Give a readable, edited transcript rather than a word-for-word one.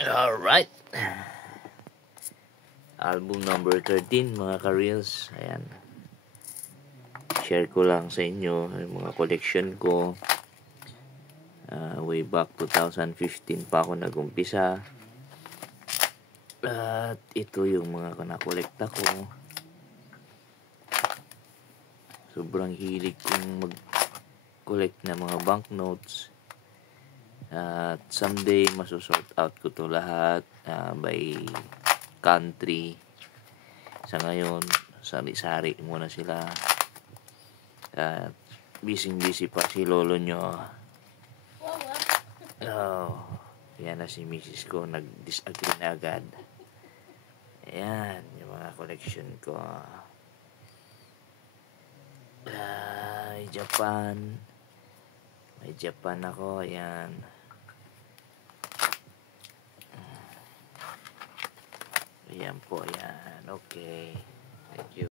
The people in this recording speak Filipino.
Alright. Album number 13 mga ka-reels. Ayan. Share ko lang sa inyo yung mga collection ko. Way back 2015 pa ako nag-umpisa. At ito yung mga nakolekta ko. Sobrang hilig kong mag-collect ng mga banknotes. At someday masusort out ko to lahat by country. Sa ngayon, sari-sari muna sila. At busy pa si lolo nyo. Yan na si misis ko, nag-disagree na agad. Ayan, yung mga collection ko. Japan. May Japan ako, ayan. Ayan po, ayan. Okay. Thank you.